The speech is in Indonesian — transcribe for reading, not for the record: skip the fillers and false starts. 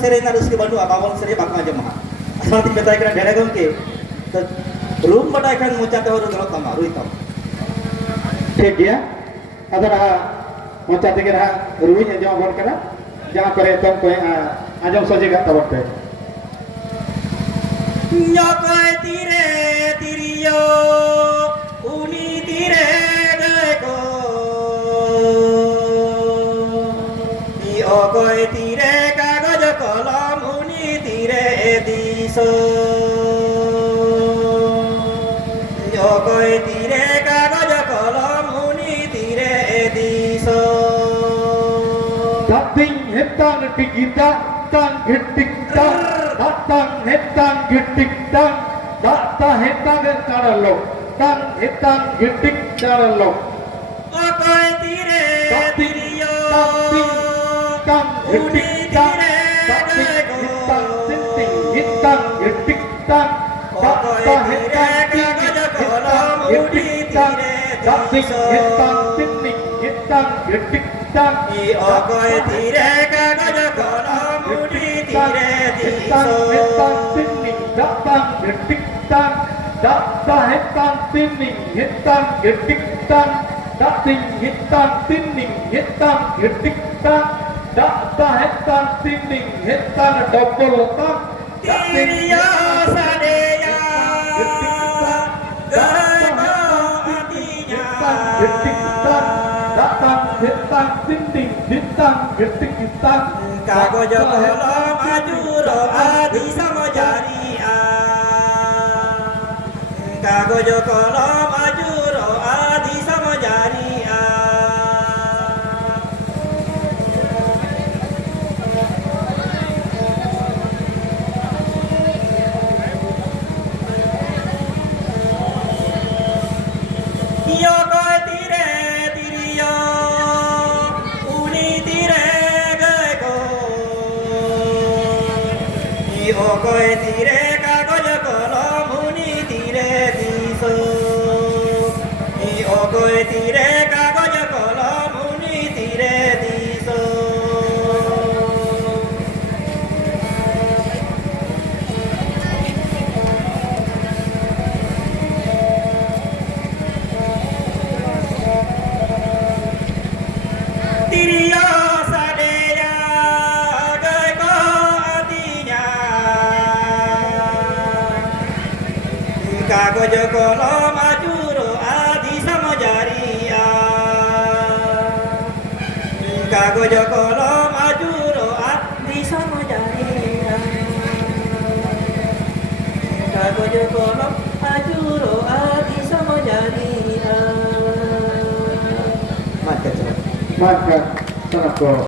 sering harus ke Bandung apa sering bakal aja mah asal tiba tiba kena daerah gongke room pada kan mucat orang kalau tambah ruitam ठीक है अगर मोचा ते करा रुई अंजम बोल करा जहां करे तुम कोई अंजम सोचेगा तब पे nyokai tire tirio uni tire deko Koi tire kagoj kolam uni tire diso Koi tire kagoj kolam uni tire diso Dating hetang digita tang gitik tang datang hetang gitik tang data hetang karalo tang hetang gitik karalo Koi tire tirio tang gitik tang dating hetang tinting hetang gitik tang data hetang kagoj kolam uni tire dating hetang tinting hetang gitik tang Koi tire kagoj kolam uni tire diso hetang tinning datang gitik tang data hetang tinning hetang gitik tang dating hetang tinning hetang gitik tang data hetang tinning hetang double tang Tirio sadeya Garba atinya datang hetang tinning hetang gitik tang Kagoj kolam ajuro adi samajaria Kagoj kolam ajuro adi samajaria Yo koi tire tirio uni tire geko Yo koi tire kagoj kolam uni tire diso Yo koi tire kagoj kolam uni tire diso Tirio sadeya geko atinya Kagoj kolam ajuro adi samajaria Kagoj kolam ajuro adi samajaria Kagoj kolam ajuro adi samajaria Maka maka sangat